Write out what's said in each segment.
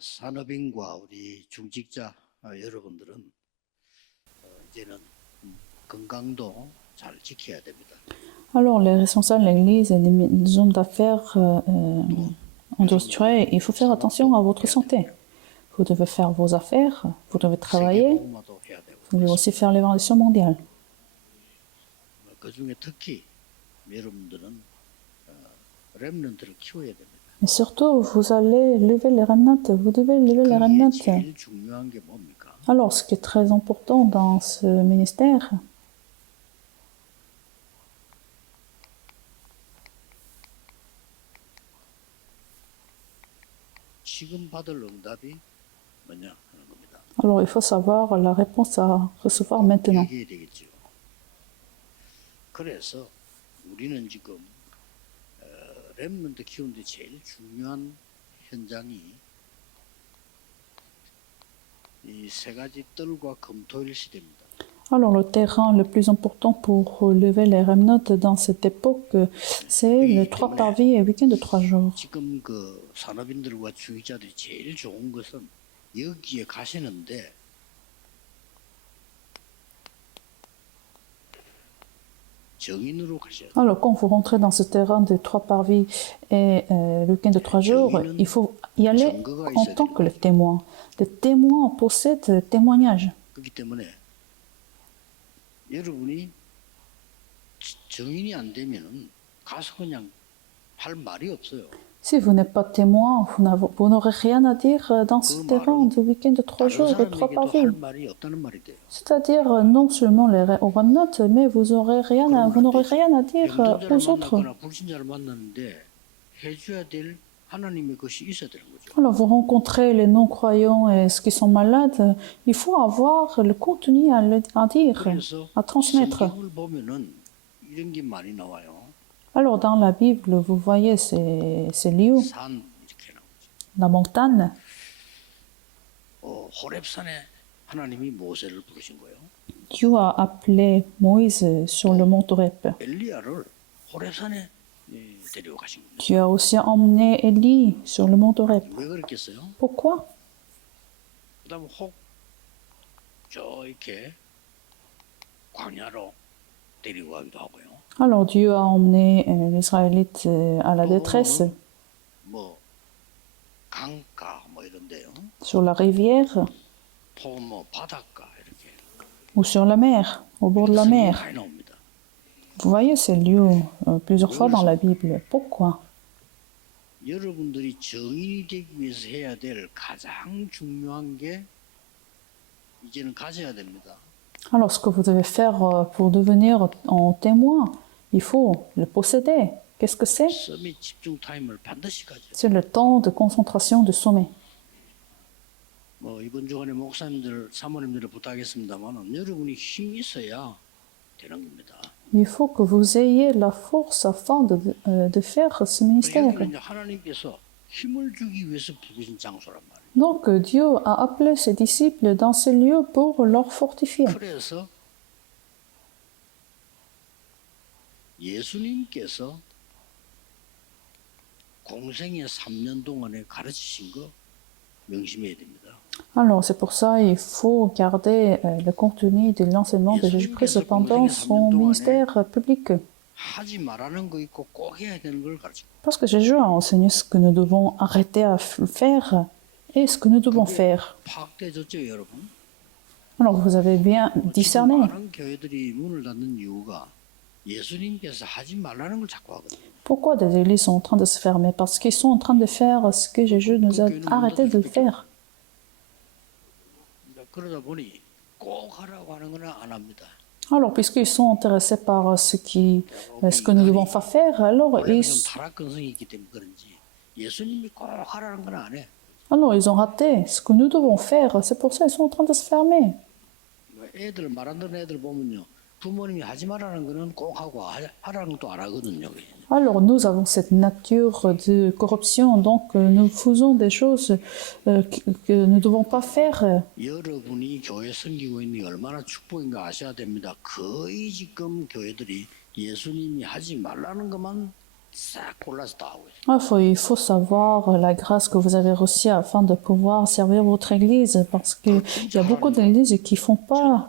산업인과 우리 중직자 여러분들은 이제는 건강도 잘 지켜야 됩니다. Alors, les responsables de l'Église et les hommes d'affaires industriels, il faut faire attention à votre santé. Vous devez faire vos affaires, vous devez travailler, 세계복음화도 해야 되고 vous devez aussi faire l'évangélisation mondiale. 그 중에 특히 여러분들은 렘넌트를 키워야 됩니다. Et surtout, vous allez lever les remnants, vous devez lever les remnants. 제일 중요한 게 뭡니까? Alors, ce qui est très important dans ce ministère, 지금 받을 응답이 뭐냐 하는 겁니다. alors il faut savoir la réponse à recevoir maintenant. 얘기해야 되겠죠. 그래서 우리는 지금 렘넌트 키우는데 제일 중요한 현장이 이 세 가지 뜰과 금토일 시대입니다. Alors, le terrain le plus important pour lever les remnants dans cette époque, c'est le 3 parvis et week-end de 3 jours. 지금 그 산업인들과 주의자들이 제일 좋은 것은 여기에 가시는데 정인으로 가셔야 돼요. Alors, quand vous rentrez dans ce terrain de 3 parvis et le week-end de 3 jours, il faut y aller en tant que le témoin. Le témoin possède le témoignage. 그렇기 때문에 여러분이 정인이 안 되면은 가서 그냥 할 말이 없어요. Si vous n'êtes pas témoin, vous n'aurez rien à dire dans ce terrain de week-end de 3 다른 jours et 3 사람에게도 parvis. 할 말이 없다는 말이 돼요. C'est-à-dire non seulement aux remnants, mais vous n'aurez rien à dire 영전자를 aux autres. 만났거나 불신자를 만났는데 해줘야 될 하나님의 것이 있어야 되는 거죠. Alors, vous rencontrez les non-croyants et ceux qui sont malades, il faut avoir le contenu à dire, 그래서 à transmettre. 성경을 보면은 이런 게 많이 나와요. Alors, dans la Bible, vous voyez ces lieux, 산 이렇게 나오죠. la montagne. 호렙산에 하나님이 모세를 부르신 거예요. Dieu a appelé Moïse sur le mont Horeb. 엘리야를 호렙산에 데려가신 거예요. Dieu a aussi emmené Élie sur le mont Horeb. 왜 그랬겠어요? Pourquoi? 그다음 혹저 이렇게 광야로 데리고 가기도 하고요. Alors, Dieu a emmené les Israélites à la détresse 뭐 강가 뭐 이런데요. sur la rivière 뭐 바닷가 이렇게 ou sur la mer, au bord de la mer. 많이 나옵니다. Vous voyez ces lieux plusieurs fois dans la Bible. Pourquoi? 여러분들이 정인이 되기 위해서 해야 될 가장 중요한 게 이제는 가져야 됩니다. Alors, ce que vous devez faire pour devenir en témoin, il faut le posséder. Qu'est-ce que c'est? 서밋 집중 타임을 반드시 가져야 돼요. C'est le temps de concentration de sommet. 뭐 이번 주간에 목사님들, 사모님들을 부탁하겠습니다만은 여러분이 힘이 있어야 되는 겁니다. Il faut que vous ayez la force afin de faire ce ministère. 여기는 이제 하나님께서 힘을 주기 위해서 부르신 장소란 말이에요. Donc, Dieu a appelé ses disciples dans ces lieux pour leur fortifier. 그래서 예수님께서 공생의 3년 동안에 가르치신 거 명심해야 됩니다. Alors, c'est pour ça qu'il faut garder le contenu de l'enseignement de Jésus-Christ pendant son ministère public. 하지 말라는 거 있고 꼭 해야 되는 걸 가르치고 Parce que Jésus a enseigné ce que nous devons arrêter à faire et ce que nous devons faire. 파악되졌죠, 여러분? Alors, vous avez bien 지금 discerné. 많은 교회들이 문을 닫는 이유가 예수님께서 하지 말라는 걸 자꾸 하거든요. Pourquoi des églises sont en train de se fermer? Parce qu'ils sont en train de faire ce que Jésus nous a arrêté de le faire. 그러다 보니 꼭 하라고 하는 건 안 합니다. Alors, puisqu'ils sont intéressés par ce que nous devons pas faire, alors 원래 좀 타락근성이 있기 때문에 그런지 예수님이 꼭 하라는 건 안 해. ils ont raté ce que nous devons faire. C'est pour ça qu'ils sont en train de se fermer. 애들 말 안 듣는 애들 보면요. 부모님이 하지 말라는 거는 꼭 하고 하라는 것도 안 하거든요. Alors, nous avons cette nature de corruption, donc nous faisons des choses que nous ne devons pas faire. 여러분이 교회 섬기고 있는 게 얼마나 축복인가 아셔야 됩니다. 거의 지금 교회들이 예수님이 하지 말라는 것만 싹 골라서 다 하고 있어요. Il faut savoir la grâce que vous avez reçue afin de pouvoir servir votre église, parce qu'il y a beaucoup d'églises qui font pas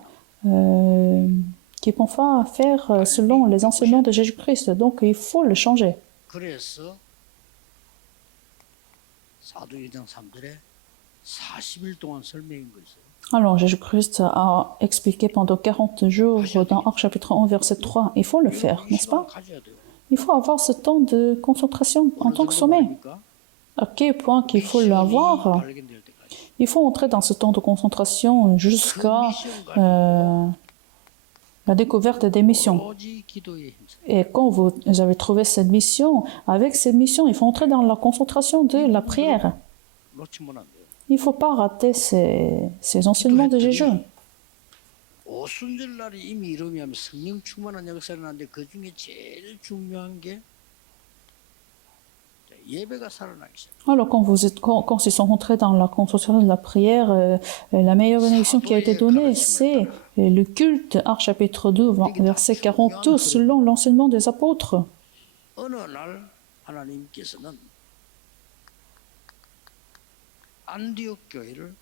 faire selon les enseignements de Jésus-Christ. Donc il faut le changer. 그래서 사도행전 3절에 40일 동안 설명인 거 있어요. Alors Jésus-Christ a expliqué pendant 40 jours dans Actes chapitre 1 verset 3. Il faut le faire, n'est-ce pas? 가져야 돼요. Il faut avoir ce temps de concentration en tant que sommet. 말입니까? À quel point qu'il faut l'avoir? 발견될 때까지. Il faut entrer dans ce temps de concentration jusqu'à la découverte des missions. 오로지 기도에 힘써. Et quand vous avez trouvé cette mission, avec cette mission, il faut entrer dans la concentration de la prière. 놓치면 안 돼요. Il ne faut pas rater ces enseignements de Jésus. 오순절 날이 이미 이러면 성령 충만한 역사를 하는데 그 중에 제일 중요한 게 예배가 살아나기 시작. Alors, quand ils sont rentrés dans la concentration de la prière, la meilleure bénédiction qui a été donnée, c'est le culte, Actes chapitre 2, verset 42, selon l'enseignement des apôtres. 어느 날 하나님께서는 안디옥 교회를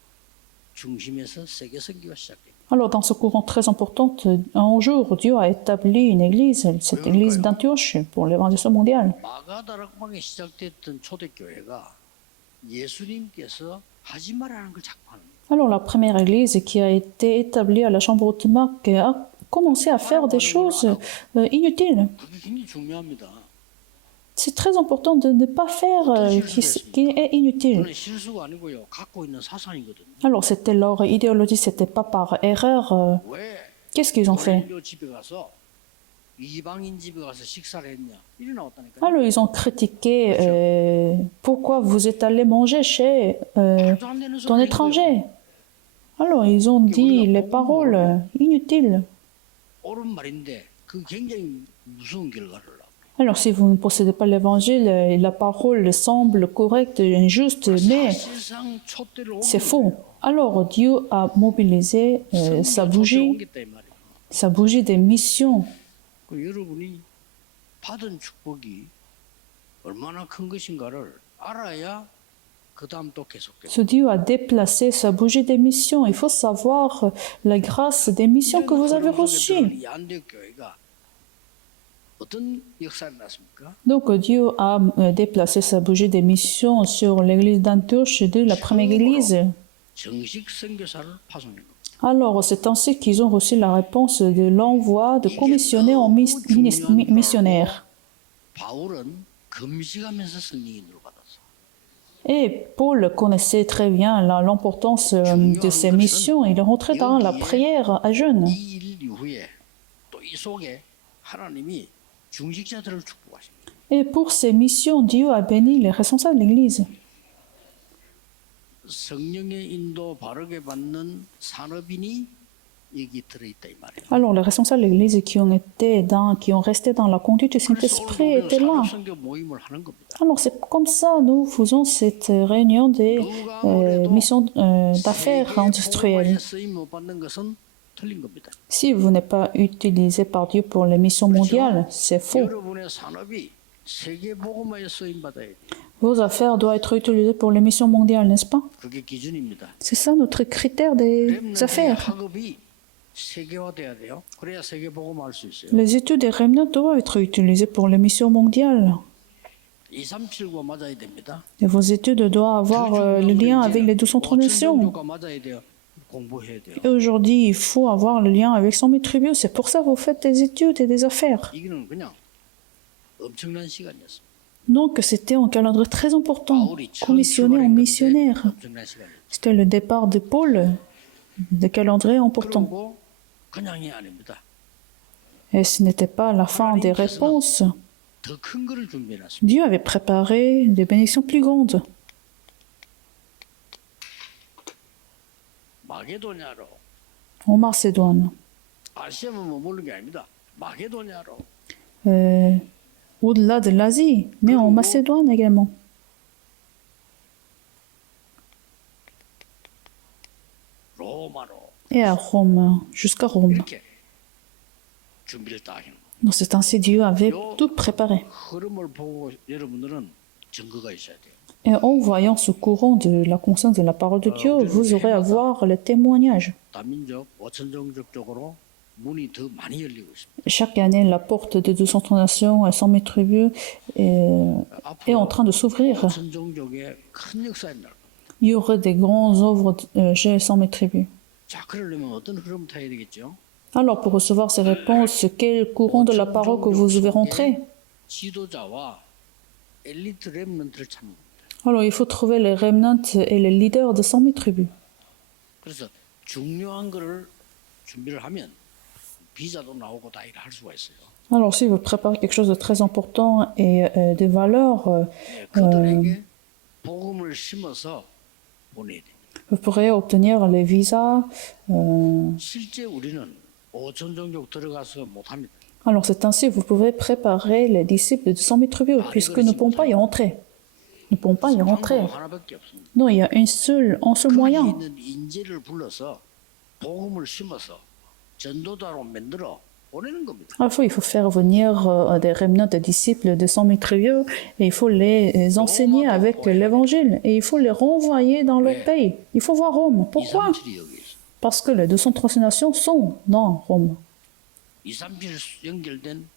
중심에서 세계 선교가 시작됩니다. Alors, dans ce courant très important, un jour, Dieu a établi une église, cette église d'Antioche, pour l'évangile mondial. 마가다락방에 시작됐던 초대교회가 예수님께서 하지 말라는 걸 자꾸 하는 거예요. Alors, la première église qui a été établie à la chambre haute Marc a commencé à faire des choses inutiles. 그게 굉장히 중요합니다. C'est très important de ne pas faire qui est inutile. 그건 실수가 아니고요. 갖고 있는 사상이거든요. Alors, c'était leur idéologie, c'était pas par erreur. 왜 Qu'est-ce qu'ils ont fait? 고린도 집에 가서 이방인 집에 가서 식사를 했냐? 이래 나왔다니까요. Alors, ils ont critiqué pourquoi vous êtes allé manger chez 말도 안 되는 ton 소리 étranger. Alors, ils ont dit les paroles inutiles. 옳은 말인데 그 굉장히 무서운 결과를 낳고. Alors, si vous ne possédez pas l'évangile, la parole semble correcte, injuste, mais 사실상 촛대를 c'est faux. Alors, Dieu a mobilisé sa bougie 옮겼다 이 말이에요. sa bougie des missions. 그 여러분이 받은 축복이 얼마나 큰 것인가를 알아야 그 다음 또 계속돼요. Ce Dieu a déplacé sa bougie des missions. Il faut savoir la grâce des missions que vous avez reçues. 이 안디옥 교회가 어떤 역사를 났습니까? Donc Dieu a déplacé sa bougie des missions sur l'église d'Antioche de la première église. 정식 선교사를 파송한 겁니다. Alors c'est ainsi qu'ils ont reçu la réponse de l'envoi de commissionner en missionnaires. 바울은 금식하면서 성령인으로 받았어. Et Paul connaissait très bien l'importance de ces missions. Il est rentré dans la prière à jeûne. 이 일 이후에 또 이 속에 하나님이 중직자들을 축복하십니다. Et pour ces missions, Dieu a béni les responsables de l'église. 성령의 인도 바르게 받는 산업인이 여기 들어있다 이 말이에요. Alors les responsables de l'église qui ont resté dans la conduite du Saint-Esprit étaient là. 산업선교 모임을 하는 겁니다. Alors c'est comme ça nous faisons cette réunion des missions d'affaires industrielles. 쓰임 못 받는 것은 틀린 겁니다. Si vous n'êtes pas utilisé par Dieu pour les missions mondiales, c'est faux. 여러분의 산업이 세계 복음화에 쓰임 받아야 돼요. Vos affaires doivent être utilisées pour les missions mondiales, n'est-ce pas? 그게 기준입니다. C'est ça notre critère des affaires. 학업이 세계화돼야 돼요. 그래야 세계 복음화할 수 있어요. Les études des remnants doivent être utilisées pour les missions mondiales. 237과 맞아야 됩니다. Et vos études doivent avoir le lien avec les 230 nations. 과 맞아야 돼요. 공부해야 돼요. Et aujourd'hui, il faut avoir le lien avec 100 000 tribus. C'est pour ça que vous faites des études et des affaires. 이거는 그냥 엄청난 시간이었습니다. Donc, c'était un calendrier très important, commissionné en missionnaire. 엄청난 시간이었어요. C'était le départ de Paul, de calendrier important. 그리고 그냥이 아닙니다. Et ce n'était pas la fin des réponses. 더 큰 거를 준비해놨습니다. Dieu avait préparé des bénédictions plus grandes. 마게도냐로 En Macédoine. 아시아만 머무는 게 아닙니다. 마게도냐로 Au-delà de l'Asie, mais en Macédoine également. 로마로 Et à Rome, jusqu'à Rome. 이렇게 준비를 딱 해놓은 거예요. Donc c'est ainsi Dieu avait tout préparé. 흐름을 보고 여러분들은 증거가 있어야 돼요. Et en voyant ce courant de la conscience de la parole de Dieu, vous aurez à voir le témoignage. 다민족, 5천종족 쪽으로 문이 더 많이 열리고 있습니다. Chaque année, la porte des 230 nations et 100 000 tribus est en train de s'ouvrir. 5천종족의 큰 역사에 날. Il y aurait des grandes œuvres chez 100 000 tribus. 자, 그러려면 어떤 흐름 타야 되겠죠? Alors, pour recevoir ces réponses, quel courant de la parole que vous devez rentrer? 지도자와 엘리트 렘넌트를 찾는 겁니다. Alors, il faut trouver les remnants et les leaders de 100 000 tribus. 그래서 중요한 거를 준비를 하면 비자도 나오고 다 일을 할 수가 있어요. Alors, si vous préparez quelque chose de très important et des valeurs, 그들에게 복음을 심어서 보내야 됩니다. vous pourrez obtenir les visas. 실제 우리는 5천 종족 들어가서 못합니다. Alors, c'est ainsi que vous pouvez préparer les disciples de 100 000 tribus, puisque nous ne pouvons pas y rentrer. Nous ne pouvons pas y rentrer. 방법 하나밖에 없습니다. Non, il y a un seul 거기 moyen. 있는 인재를 불러서 복음을 심어서 전도자로 만들어 보내는 겁니다. Alors, il faut faire venir des remnants, des disciples de 100 000 tribus, et il faut les enseigner avec l'évangile, et il faut les renvoyer dans leur pays. Il faut voir Rome. Pourquoi? 237이 여기 있어. Parce que les 230 nations sont dans Rome. 237 연결된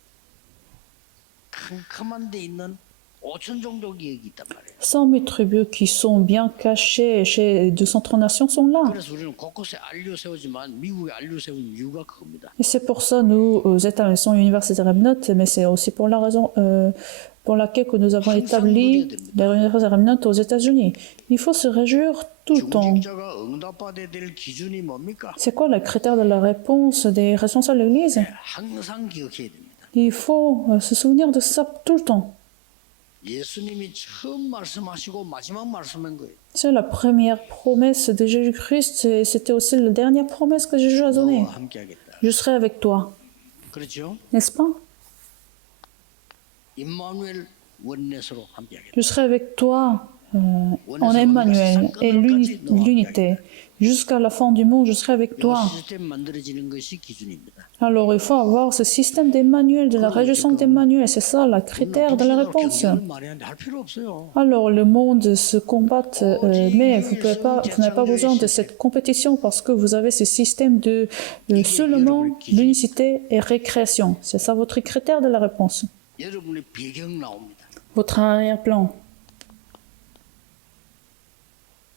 캄캄한 데 있는 5천 종족이 여기 있단 말이에요. 100 000 tribus qui sont bien cachées chez 230 nations sont là. 그래서 우리는 곳곳에 알류 세우지만 미국에 알류 세운 이유가 그겁니다. Et c'est pour ça nous établissons l'université Remnant, mais c'est aussi pour la raison pour laquelle que nous avons établi l'université Remnant aux États-Unis. Il faut se réjouir tout le temps. 중직자가 응답받아야 될 기준이 뭡니까? C'est quoi le critère de la réponse des responsables de l'Église? 항상 기억해야 됩니다. Il faut se souvenir de ça tout le temps. 예수님이 처음 말씀하시고 마지막 말씀한 거예요. C'est la première promesse de Jésus-Christ et c'était aussi la dernière promesse que Jésus a donnée. 너와 함께하겠다. Je serai avec toi, 그렇죠? n'est-ce pas? 임마누엘 원넷으로 함께하겠다. Je serai avec toi en Emmanuel et l'unité. Jusqu'à la fin du monde, je serai avec 이 toi. 시스템 만들어지는 것이 기준입니다. Alors, il faut avoir ce système d'Emmanuel, de la réjouissance d'Emmanuel. C'est ça, le critère de la réponse. 경쟁을 많이 하는데 할 필요 없어요. Alors, le monde se combat, mais vous n'avez pas besoin de cette compétition parce que vous avez ce système de seulement l'unicité et récréation. C'est ça votre critère de la réponse. 여러분의 배경 나옵니다. Votre arrière-plan.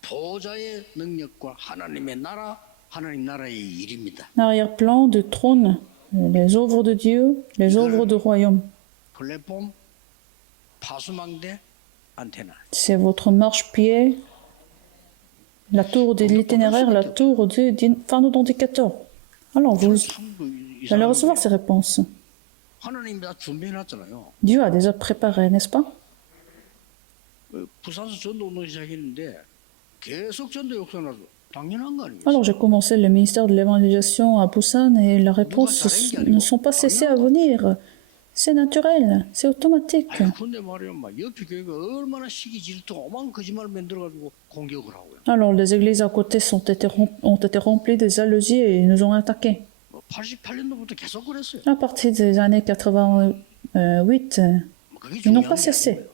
보좌의 능력과 하나님의 나라, 하나님 나라의 일입니다. L'arrière-plan de trône, les œuvres de Dieu, les œuvres du royaume. 플랫폼, 파수망대, 안테나. C'est votre marche-pied, la tour de l'itinéraire, la tour du panneau d'indicateur. Alors, vous allez recevoir ces réponses. 하나님이 다 준비해놨잖아요. Dieu a déjà préparé, n'est-ce pas? 부산에서 전도 운동 시작했는데 계속 전도 역사나서 당연한 거 아니겠어요? Alors, j'ai commencé le ministère de l'évangélisation à Busan et les réponses ne sont pas cessées à venir. C'est naturel, c'est automatique. 근데 말이야, 막 옆에 교회가 얼마나 시기 질투 오만 거짓말 만들어가지고 공격을 하고요. Alors, les églises à côté ont été remplies de jalousie et nous ont attaqués. 88년도부터 계속 그랬어요. À partir des années 88, 그게 ils n'ont 중요한 pas 게 cessé. 아니고요.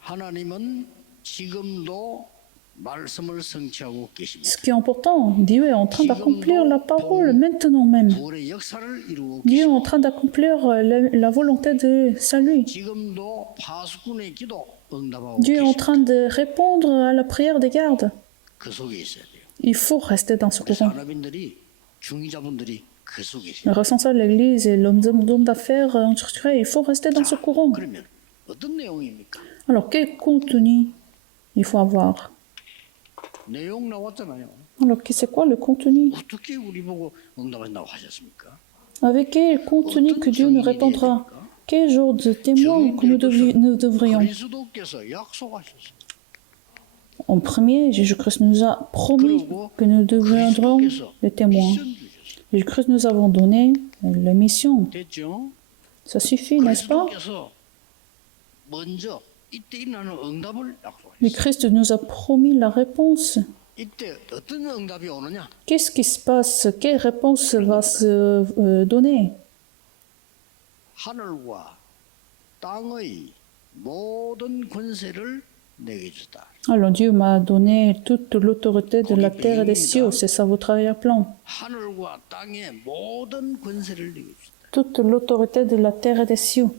하나님은 지금도 말씀을 성취하고 계십니다. Ce qui est important, Dieu est en train d'accomplir la parole maintenant même. 부활의 역사를 이루고 Dieu est 계십니다. en train d'accomplir la volonté de salut. 지금도 파수꾼의 기도 응답하고 Dieu est en 계십니다. train de répondre à la prière des gardes. 그 속에 있어야 돼요. Il faut rester dans ce 그래서 courant. 산업인들이 중위자분들이 그 속에 Le 있어요. responsable de l'Église et l'homme d'affaires structuré, il faut rester dans ce courant. 그러면 어떤 내용입니까? Alors, quel contenu il faut avoir? 내용 나왔잖아요. Alors, c'est quoi le contenu? 어떻게 우리 보고 응답한다고 하셨습니까? Avec quel contenu que Dieu nous répondra? Quel genre de témoin que nous devrions? 그리스도께서 약속하셨어요. En premier, Jésus-Christ nous a promis que nous deviendrons les témoins. 미션 주셨어요. Jésus-Christ nous avons donné la mission. 됐죠? Ça suffit, n'est-ce pas? 그리스도께서 먼저 이때 일어나는 응답을 Le 약속하셨어요. Christ nous a promis la réponse. 이때 어떤 응답이 오느냐? Qu'est-ce qui se passe? Quelle réponse va se donner? 하늘과 땅의 모든 권세를 내게 주다. Alors Dieu m'a donné toute l'autorité de la terre et des cieux, c'est ça votre arrière-plan. 하늘과 땅의 모든 권세를 내게 주다. Toute l'autorité de la terre et des cieux.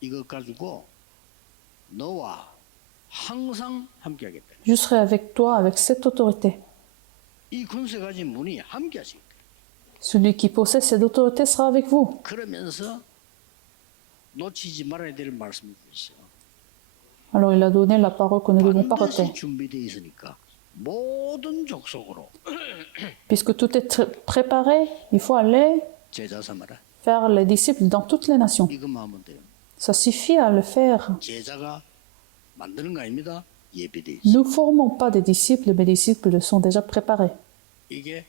이것 가지고 너와 항상 함께하겠다. Je serai avec toi avec cette autorité. 이 권세 가진 분이 함께하시겠다. Celui qui possède cette autorité sera avec vous. 그러면서 놓치지 말아야 될 말씀을 주셨어요. Alors il a donné la parole que nous ne devons pas rater. 반드시 준비되어 있으니까 모든 족속으로 Puisque tout est préparé, il faut aller 제자 삼아라. faire les disciples dans toutes les nations. 이것만 하면 돼요. Ça suffit à le faire. 제자가 만드는 거 아닙니다. 예비돼 있어. Nous ne formons pas des disciples, mais les disciples sont déjà préparés. 이게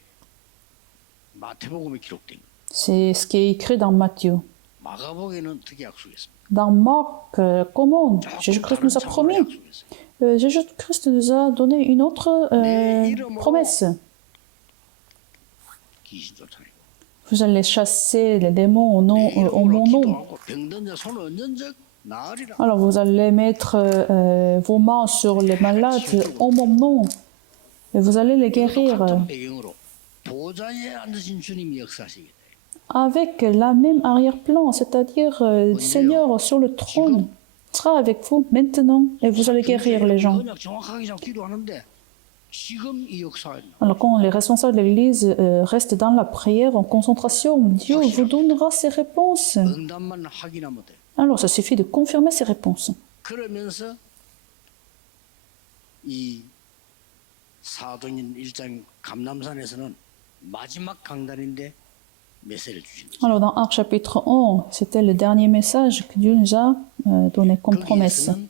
마태복음에 기록된 거. C'est ce qui est écrit dans Matthieu. 마가복음에는 어떻게 약속했습니까? Dans Marc, comment Jésus-Christ nous a promis. Jésus-Christ nous a donné une autre promesse. 귀신 쫓아내고 Vous allez chasser les démons en mon nom. 기도하고 병든 자 손을 얹은 적 나으리라. Alors vous allez mettre vos mains sur les malades en mon nom. Et vous allez les guérir. 같은 배경으로 보좌에 앉으신 주님이 역사하시게 돼. Avec la même arrière-plan, c'est-à-dire le Seigneur sur le trône sera avec vous maintenant et vous allez guérir les gens. 언약 정확하게 잡고 기도하는데 지금 이 역사에 Alors quand les responsables de l'Église restent dans la prière en concentration, Dieu vous donnera ses réponses. 응답만 확인하면 돼. Alors ça suffit de confirmer ces réponses. 그러면서 이 사도행전 1장 감람산에서는 마지막 강단인데 메시지를 주신 거죠. Alors dans Actes chapitre 1, c'était le dernier message que Dieu nous a donné comme promesse. 거기에서는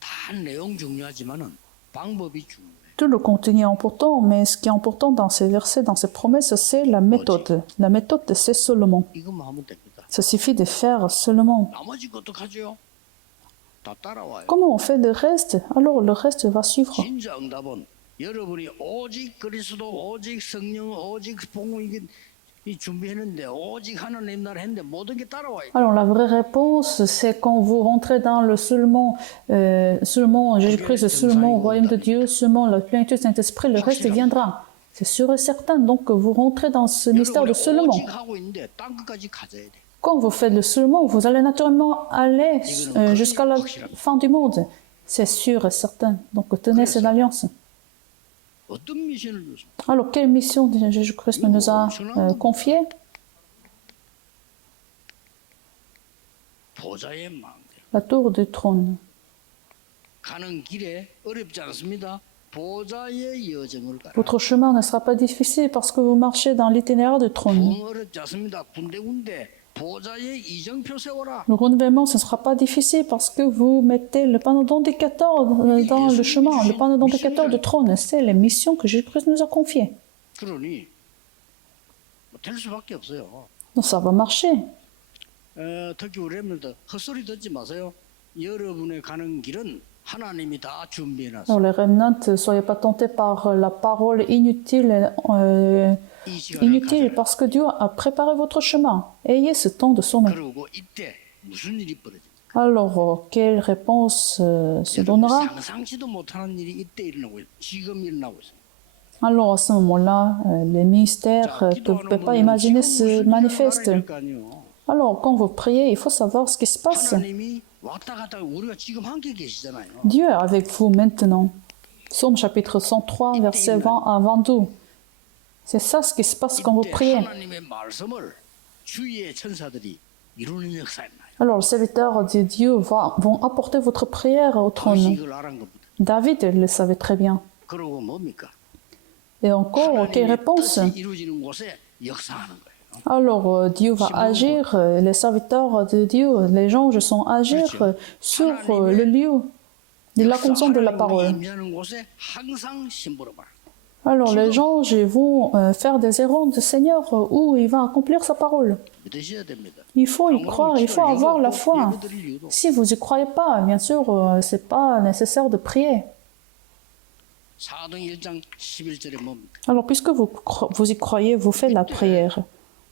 다 내용 중요하지만은 방법이 중요해. Tout le contenu est important, mais ce qui est important dans ces versets, dans ces promesses, c'est la méthode. La méthode, c'est seulement. 이것만 하면 됩니다. Ça suffit de faire seulement. 나머지 것도 가죠. 다 따라와요. Comment on fait le reste? Alors le reste va suivre. 진짜 응답은 여러분이 오직 그리스도, 오직 성령, 오직 복음 이 준비했는데 오직 하나님 나라 했는데 모든 게 따라와요. Alors la vraie réponse, c'est quand vous rentrez dans le seulement Jésus-Christ, seulement au royaume de Dieu, seulement la plénitude du Saint-Esprit, le reste viendra. C'est sûr et certain. Donc vous rentrez dans ce mystère de 여러분이 seulement. 오직 하고 있는데 땅 끝까지 가져야 돼. Quand vous faites le seulement, vous allez naturellement aller jusqu'à la fin du monde. C'est sûr et certain. Donc tenez cette alliance. 어떤 미션을 줬습니까? Alors quelle mission Jésus-Christ nous a confiée? 보좌의 망대. La tour du trône. 가는 길에 어렵지 않습니다. 보좌의 여정을 가라. Votre chemin ne sera pas difficile parce que vous marchez dans l'itinéraire du trône. 공 어렵지 않습니다. 군데군데 보좌의 이정표 세워라. Le renouvellement, ce ne sera pas difficile parce que vous mettez le panneau d'indicateur dans le chemin. Le panneau d'indicateur du trône, c'est les missions que Jésus-Christ nous a confiées. 그러니 될 수밖에 없어요. Donc ça va marcher. 특히 우리 렘넌트 헛소리 듣지 마세요. 여러분의 가는 길은 하나님이 다 준비해놨어요. Alors les remnants, ne soyez pas tentés par la parole inutile, 이 시간을 inutile parce que Dieu a préparé votre chemin. Ayez ce temps de sommeil. 그러고 이때 무슨 일이 벌어집니까? Alors, quelle réponse se 여러분이 donnera? 상상치도 못하는 일이 이때 일어나고 있어요. 지금 일어나고 있어요. Alors à ce moment-là, les mystères que vous ne pouvez pas imaginer se manifestent. Alors, quand vous priez, il faut savoir ce qui se passe. 하나님이 왔다 갔다 우리가 지금 함께 계시잖아요. Dieu est avec vous maintenant. Psaume chapitre 103, versets 20 à 22. C'est ça ce qui se passe quand vous 이때 priez. 하나님의 말씀을 주의 천사들이 이루는 역사에 나요. Alors, les serviteurs de Dieu vont apporter votre prière au 다윗이 trône. 이걸 알은 겁니다. David le savait très bien. 그러고 뭡니까? Et encore, quelle 하나님의 réponse? 뜻이 이루어지는 곳에 역사하는 거예요. Alors, Dieu va agir, les serviteurs de Dieu, les anges sont agir sur le lieu de l'accomplissement de la parole. 임재하는 곳에 항상 심부름 말. Alors, les anges vont faire des errands du Seigneur où il va accomplir sa parole. 믿으셔야 됩니다. Il faut y croire, il faut avoir la foi. 예배드릴 이유도 Si vous n'y croyez pas, bien sûr, c'est pas nécessaire de prier. 사도행 1장 11절에 뭡니까? Alors, puisque vous y croyez, vous faites la prière.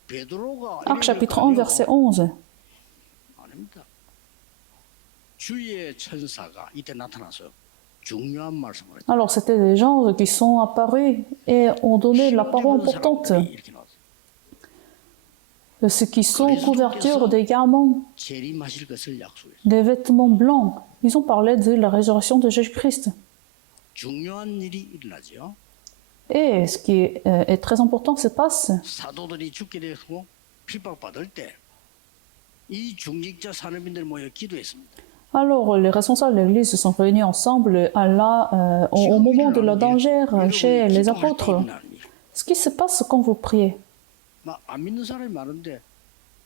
베드로가 Actes chapitre 1, verset 11. 아닙니다. 주의 천사가 이때 나타나서 중요한 말씀을 했죠. Alors, c'était des gens qui sont apparus et ont donné la parole importante. 이렇게 나왔어요. Ceux qui sont couverture des garments, 재림하실 것을 약속했어요. des vêtements blancs. Ils ont parlé de la résurrection de Jésus-Christ. 중요한 일이 일어나죠. Et ce qui est très important se passe. 사도들이 죽게 되고 핍박받을 때 이 중직자 산업인들 모여 기도했습니다. Alors, les responsables de l'Église se sont réunis ensemble au moment de la danger chez les apôtres. Ce qui se passe quand vous priez. 안 믿는 사람이 많은데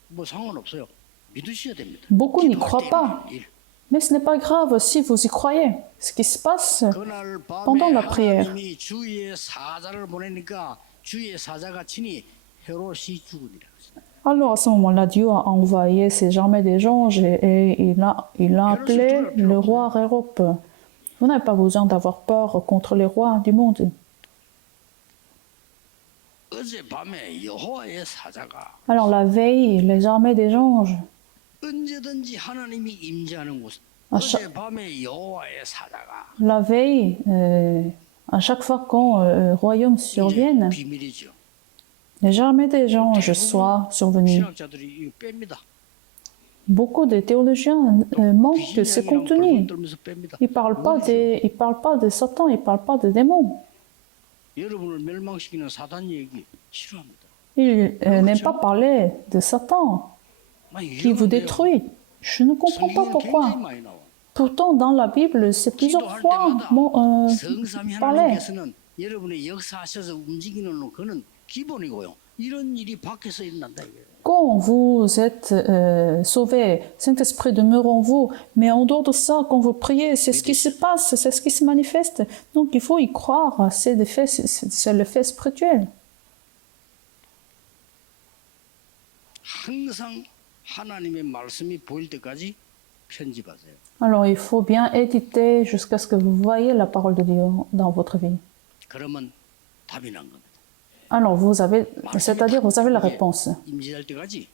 뭐 상관없어요. 믿으셔야 됩니다. Beaucoup n'y 기도할 croient 때 pas. 일어나는 일. Mais ce n'est pas grave si vous y croyez. Ce qui se passe 그날 pendant 밤에 la prière. 하나님이 주의 사자를 보내니까 주의 사자가 친히 헤롯이 죽으니라. Alors à ce moment-là, Dieu a envoyé ses armées des anges et il a appelé le roi Hérope. Vous n'avez pas besoin d'avoir peur contre les rois du monde. 어젯밤에 여호와의 사자가 Alors la veille, les armées des anges, 언제든지 하나님이 임재하는 곳. 어젯밤에 여호와의 사자가 la veille, à chaque fois quand le royaume survienne, 비밀이죠. les armées des anges soient survenues. 신학자들이 이거 뺍니다. Beaucoup de théologiens manquent de ce contenu. 떨면서 뺍니다. Ils ne parlent pas de Satan, ils ne parlent pas de démons. 여러분을 멸망시키는 사단 얘기 싫어합니다. Ils n'aiment pas parler de Satan qui vous détruit. Je ne comprends pas 성경에는 pourquoi. 굉장히 많이 나와. Pourtant, dans la Bible, c'est plusieurs 기도할 fois 때마다 성삼위 parlé. 하나님께서는 여러분의 역사하셔서 움직이는 건 그는 기본이고요. 이런 일이 밖에서 일어난다 이거예요. Quand vous êtes sauvés, Saint-Esprit demeure en vous, mais en dehors de ça, quand vous priez, c'est ce qui se passe, c'est ce qui se manifeste. Donc il faut y croire, c'est le fait spirituel. 항상 하나님의 말씀이 보일 때까지 편집하세요. Alors il faut bien éditer jusqu'à ce que vous voyez la parole de Dieu dans votre vie. 그러면 답이 난 겁니다. Alors c'est-à-dire vous avez la réponse. 임재할 때까지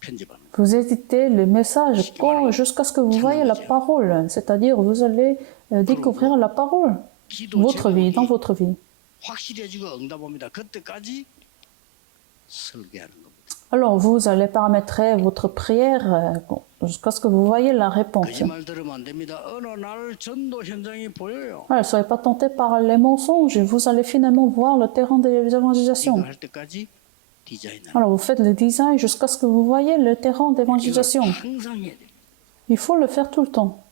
편집하는 거예요. Vous éditez le message jusqu'à ce que vous voyez la parole, c'est-à-dire vous allez découvrir la parole, 기도 votre vie, dans 제목이 votre vie. 확실해지고 응답합니다. 그때까지 설계하는 겁니다. Alors vous allez paramétrer votre prière jusqu'à ce que vous voyez la réponse. 거짓말 들으면 안 됩니다. 어느 날 전도 현장이 보여요. Alors, ne soyez pas tentés par les mensonges, vous allez finalement voir le terrain des évangélisations. 이거 할 때까지 디자인하는 Alors vous faites le design jusqu'à ce que vous voyez le terrain d'évangélisation. 이걸 항상 해야 돼요. Il faut le faire tout le temps.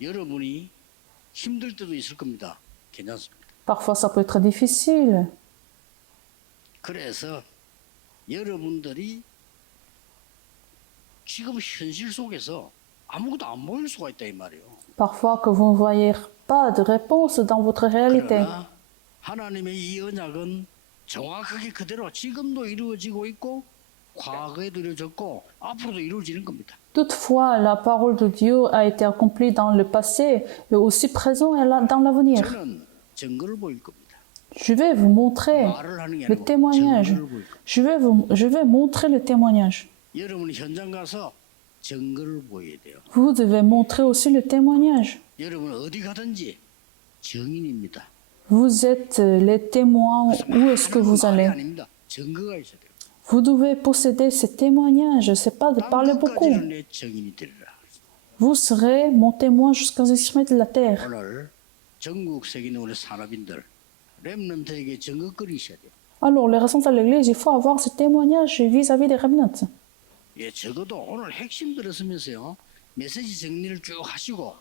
여러분이 힘들 때도 있을 겁니다. 괜찮습니다. Parfois ça peut être difficile. 그래서 여러분들이 지금 현실 속에서 아무것도 안 보일 수가 있다 이 말이에요. Parfois que vous ne voyez pas de réponse dans votre réalité. 그러나 하나님의 이 언약은 정확하게 그대로 지금도 이루어지고 있고 과거에도 이루어졌고 앞으로도 이루어지는 겁니다. Toutefois, la parole de Dieu a été accomplie dans le passé et aussi présent et dans l'avenir. 저는 증거를 보일 겁니다. Je vais vous montrer 말을 하는 게 le 아니고 témoignage. 증거를 보일 겁니다. Je vais montrer le témoignage. 여러분이 현장 가서 증거를 보여야 돼요. Vous devez montrer aussi le témoignage. 여러분 어디 가든지 증인입니다. Vous êtes les témoins. Où est-ce que vous 말이 allez? 아닙니다. 증거가 있어야 돼요. Vous devez posséder ces témoignages. C'est pas de parler beaucoup. 땅끝까지는 내 증인이 되리라. Vous serez mon témoin jusqu'aux extrémités de la terre. 오늘 전국 세계 있는 우리 산업인들 렘넌트에게 증거거리셔야 돼요. Alors, les responsables de l'Église, il faut avoir ce témoignage vis-à-vis des remnants. 예, 적어도 오늘 핵심 들었으면서요. 메시지 정리를 쭉 하시고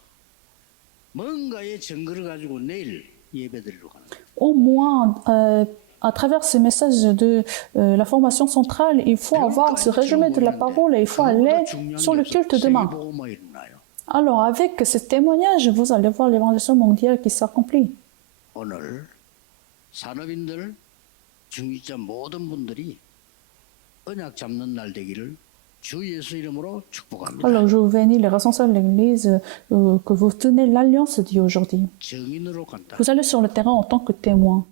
뭔가의 증거를 가지고 내일 예배드리러 가는 거예요. Au moins, à travers ce message de la formation centrale, il faut avoir ce résumé de la parole et il faut aller sur le culte demain. 세계복음화 일어나요. Alors, avec ce témoignage, vous allez voir l'évangélisation mondiale qui s'accomplit. 오늘 산업인들, 중직자 모든 분들이 언약 잡는 날 되기를 주 예수 이름으로 축복합니다. Alors, je vous bénis les responsables de l'Église que vous tenez l'alliance de Dieu aujourd'hui. 증인으로 간다. Vous allez sur le terrain en tant que témoin.